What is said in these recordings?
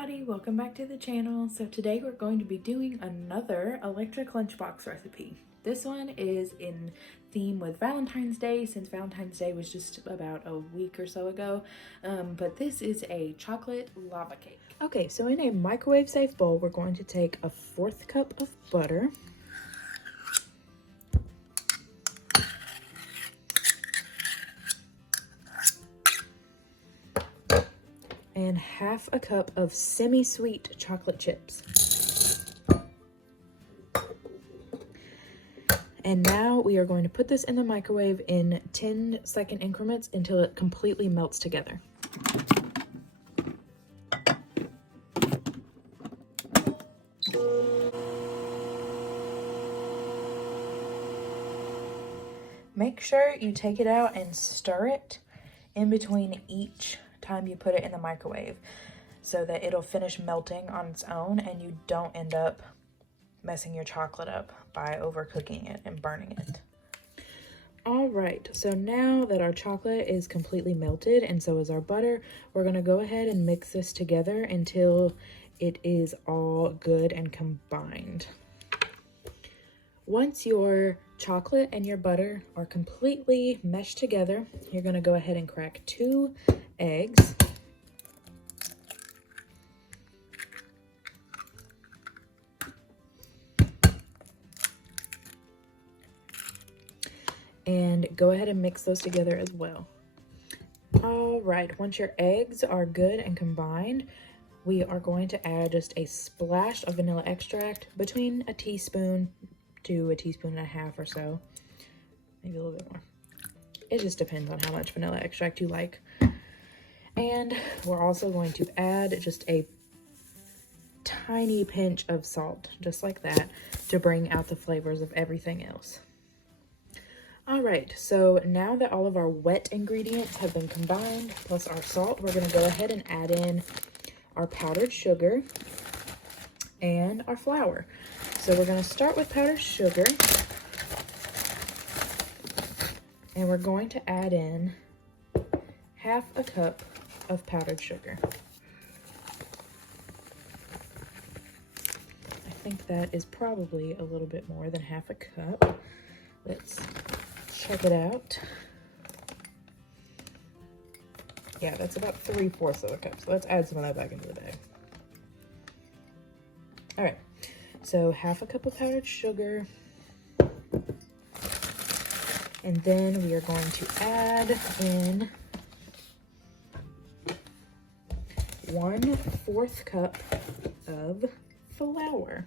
everybody, welcome back to the channel. So today we're going to be doing another electric lunchbox recipe. This one is in theme with Valentine's Day, since Valentine's Day was just about a week or so ago. But this is a chocolate lava cake. Okay, so in a microwave safe bowl, we're going to take a 1/4 cup of butter. And 1/2 cup of semi-sweet chocolate chips. And now we are going to put this in the microwave in 10-second increments until it completely melts together. Make sure you take it out and stir it in between each time you put it in the microwave so that it'll finish melting on its own and you don't end up messing your chocolate up by overcooking it and burning it. All right, so now that our chocolate is completely melted and so is our butter, we're gonna go ahead and mix this together until it is all good and combined. Once your chocolate and your butter are completely meshed together, you're gonna go ahead and crack 2 eggs. And go ahead and mix those together as well. All right, once your eggs are good and combined, we are going to add just a splash of vanilla extract, between a teaspoon to 1.5 teaspoons or so, maybe a little bit more. It just depends on how much vanilla extract you like. And we're also going to add just a tiny pinch of salt, just like that, to bring out the flavors of everything else. All right, so now that all of our wet ingredients have been combined, plus our salt, we're gonna go ahead and add in our powdered sugar and our flour. So we're gonna start with powdered sugar, and we're going to add in 1/2 cup of powdered sugar. I think that is probably a little bit more than 1/2 cup. Let's check it out. Yeah, that's about 3/4 of a cup. So let's add some of that back into the bag. All right, so 1/2 cup of powdered sugar. And then we are going to add in 1/4 cup of flour.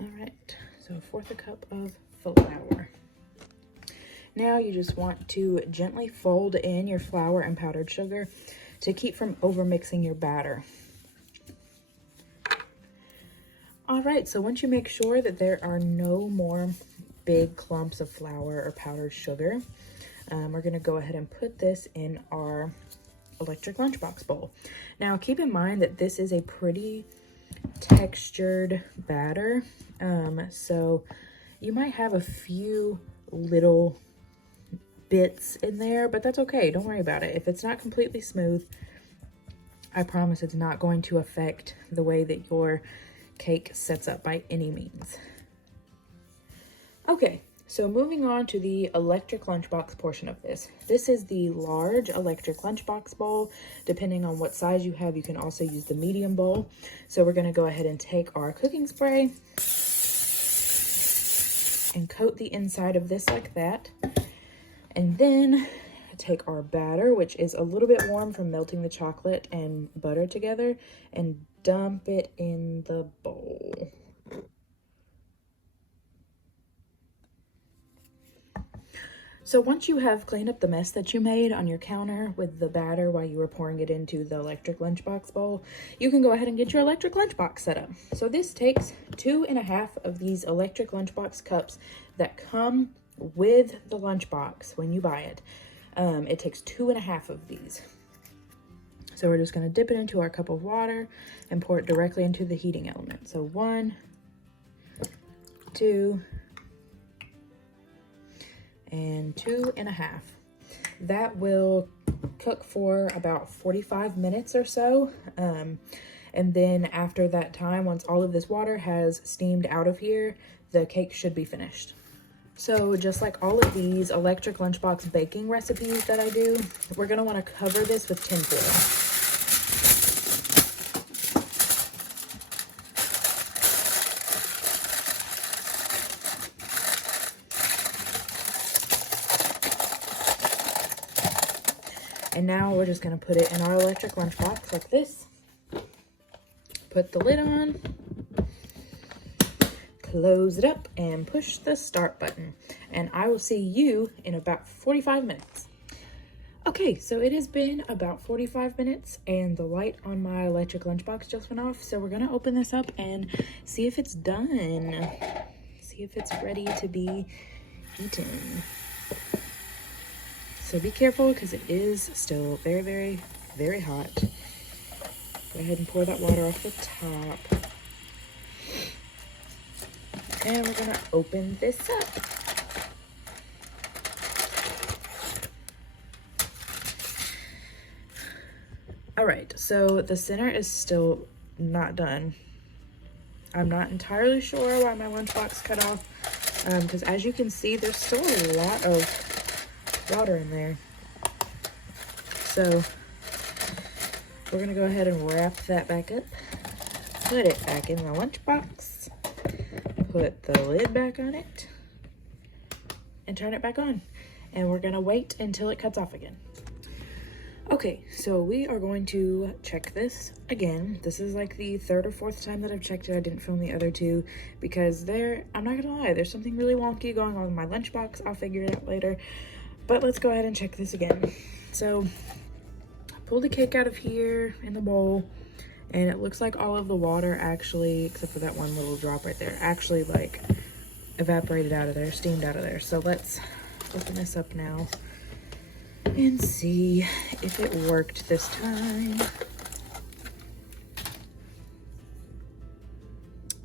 All right, so 1/4 cup of flour. Now you just want to gently fold in your flour and powdered sugar to keep from overmixing your batter. All right, so once you make sure that there are no more big clumps of flour or powdered sugar, we're gonna go ahead and put this in our electric lunchbox bowl. Now keep in mind that this is a pretty textured batter, so you might have a few little bits in there, but that's okay, don't worry about it. If it's not completely smooth, I promise it's not going to affect the way that your cake sets up by any means. Okay, so moving on to the electric lunchbox portion of this. This is the large electric lunchbox bowl. Depending on what size you have, you can also use the medium bowl. So we're gonna go ahead and take our cooking spray and coat the inside of this like that. And then take our batter, which is a little bit warm from melting the chocolate and butter together, and dump it in the bowl. So once you have cleaned up the mess that you made on your counter with the batter while you were pouring it into the electric lunchbox bowl, you can go ahead and get your electric lunchbox set up. So this takes 2.5 of these electric lunchbox cups that come with the lunchbox when you buy it. It takes 2.5 of these. So we're just gonna dip it into our cup of water and pour it directly into the heating element. So 1, 2, and 2.5. That will cook for about 45 minutes or so. And then after that time, once all of this water has steamed out of here, the cake should be finished. So just like all of these electric lunchbox baking recipes that I do, we're gonna wanna cover this with tin foil. And now we're just gonna put it in our electric lunchbox like this. Put the lid on, close it up, and push the start button. And I will see you in about 45 minutes. Okay, so it has been about 45 minutes and the light on my electric lunchbox just went off. So we're gonna open this up and see if it's done. See if it's ready to be eaten. So be careful because it is still very, very, very hot. Go ahead and pour that water off the top. And we're gonna open this up. All right, so the center is still not done. I'm not entirely sure why my lunchbox cut off, because as you can see, there's still a lot of water in there. So we're gonna go ahead and wrap that back up, put it back in the lunchbox, put the lid back on it, and turn it back on. And we're gonna wait until it cuts off again. Okay, so we are going to check this again. This is like the third or fourth time that I've checked it. I didn't film the other two because I'm not gonna lie, there's something really wonky going on with my lunchbox. I'll figure it out later. But let's go ahead and check this again. So I pulled the cake out of here in the bowl, and it looks like all of the water actually, except for that one little drop right there, actually like evaporated out of there, steamed out of there. So let's open this up now and see if it worked this time.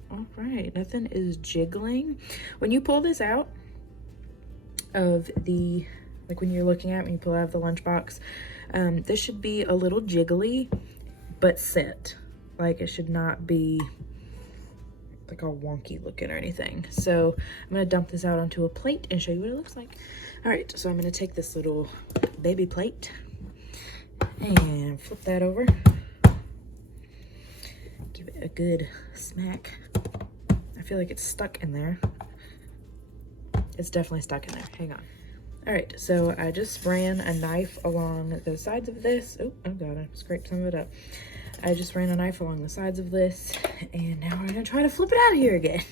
All right, nothing is jiggling. When you pull this out of the, like when you're looking at it, when you pull out of the lunchbox, this should be a little jiggly, but set. Like it should not be like all wonky looking or anything. So I'm gonna dump this out onto a plate and show you what it looks like. All right, so I'm gonna take this little baby plate and flip that over. Give it a good smack. I feel like it's stuck in there. It's definitely stuck in there, hang on. All right, so I just ran a knife along the sides of this. Oh God, I scraped some of it up. I just ran a knife along the sides of this, and now we're gonna try to flip it out of here again.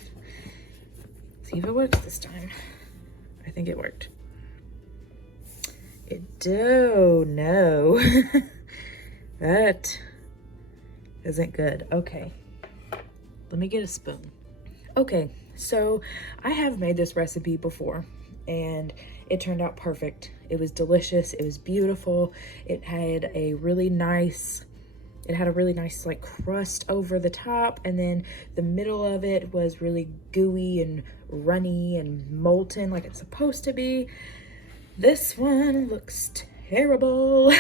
See if it works this time. I think it worked. Oh no, that isn't good. Okay, let me get a spoon. Okay, so I have made this recipe before and it turned out perfect. It was delicious, it was beautiful. It had a really nice like crust over the top, and then the middle of it was really gooey and runny and molten like it's supposed to be. This one looks terrible.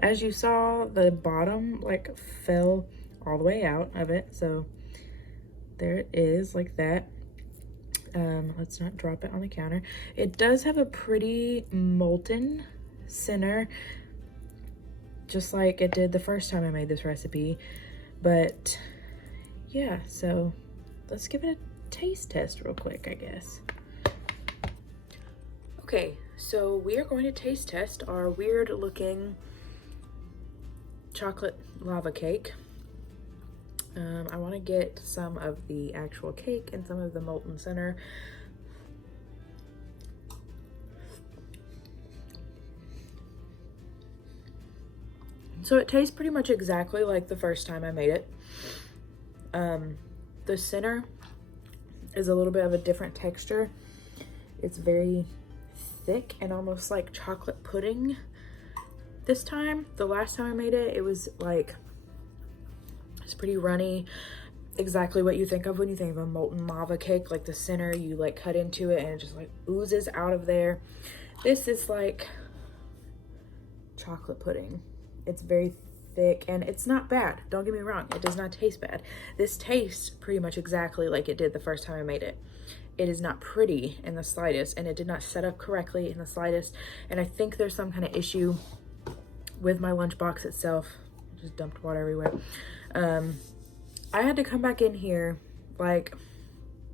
As you saw, the bottom like fell all the way out of it, so there it is like that. Let's not drop it on the counter. It does have a pretty molten center, just like it did the first time I made this recipe. But yeah, so let's give it a taste test real quick, I guess. Okay, so we are going to taste test our weird looking chocolate lava cake. I want to get some of the actual cake and some of the molten center. So it tastes pretty much exactly like the first time I made it. The center is a little bit of a different texture. It's very thick and almost like chocolate pudding this time. The last time I made it, it was like, it's pretty runny. exactly what you think of when you think of a molten lava cake. Like the center, you like cut into it and it just like oozes out of there. This is like chocolate pudding. It's very thick and it's not bad. Don't get me wrong, it does not taste bad. This tastes pretty much exactly like it did the first time I made it. It is not pretty in the slightest, and it did not set up correctly in the slightest. And I think there's some kind of issue with my lunchbox itself. I just dumped water everywhere. I had to come back in here like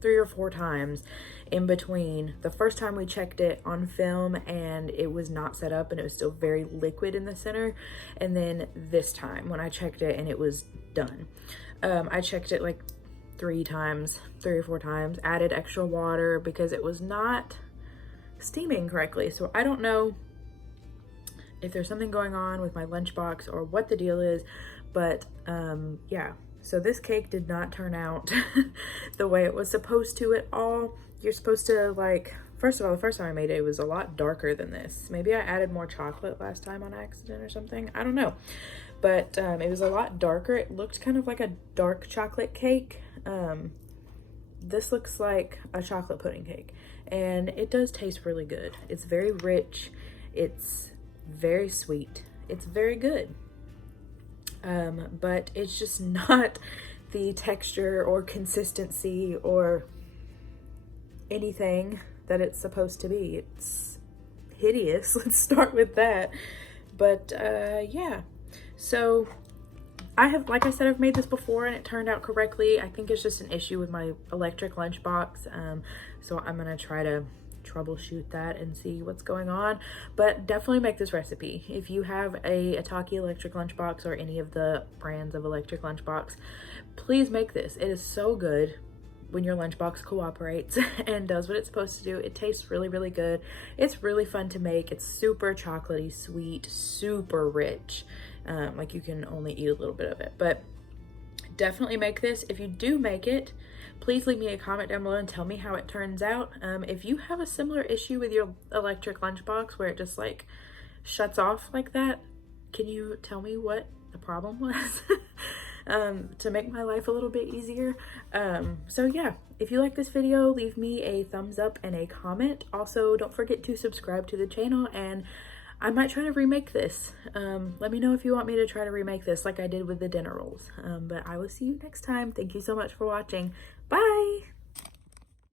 3 or 4 times in between the first time we checked it on film and it was not set up and it was still very liquid in the center, and then this time when I checked it and it was done. I checked it like 3 or 4 times, added extra water because it was not steaming correctly. So I don't know if there's something going on with my lunchbox or what the deal is, but yeah. So this cake did not turn out the way it was supposed to at all. You're supposed to, like, first of all, the first time I made it, it was a lot darker than this. Maybe I added more chocolate last time on accident or something. I don't know. But it was a lot darker. It looked kind of like a dark chocolate cake. This looks like a chocolate pudding cake. And it does taste really good. It's very rich. It's very sweet. It's very good. But it's just not the texture or consistency or anything that it's supposed to be. It's hideous. Let's start with that. But yeah, so I have, like I said, I've made this before and it turned out correctly. I think it's just an issue with my electric lunchbox. So I'm gonna try to troubleshoot that and see what's going on, but definitely make this recipe. If you have a Ataki electric lunchbox or any of the brands of electric lunchbox, please make this. It is so good when your lunchbox cooperates and does what it's supposed to do. It tastes really, really good. It's really fun to make. It's super chocolatey, sweet, super rich. Like you can only eat a little bit of it, but definitely make this. If you do make it, please leave me a comment down below and tell me how it turns out. If you have a similar issue with your electric lunchbox where it just like shuts off like that, can you tell me what the problem was? To make my life a little bit easier. So yeah, if you like this video, leave me a thumbs up and a comment. Also, don't forget to subscribe to the channel, and I might try to remake this. Let me know if you want me to try to remake this like I did with the dinner rolls. But I will see you next time. Thank you so much for watching.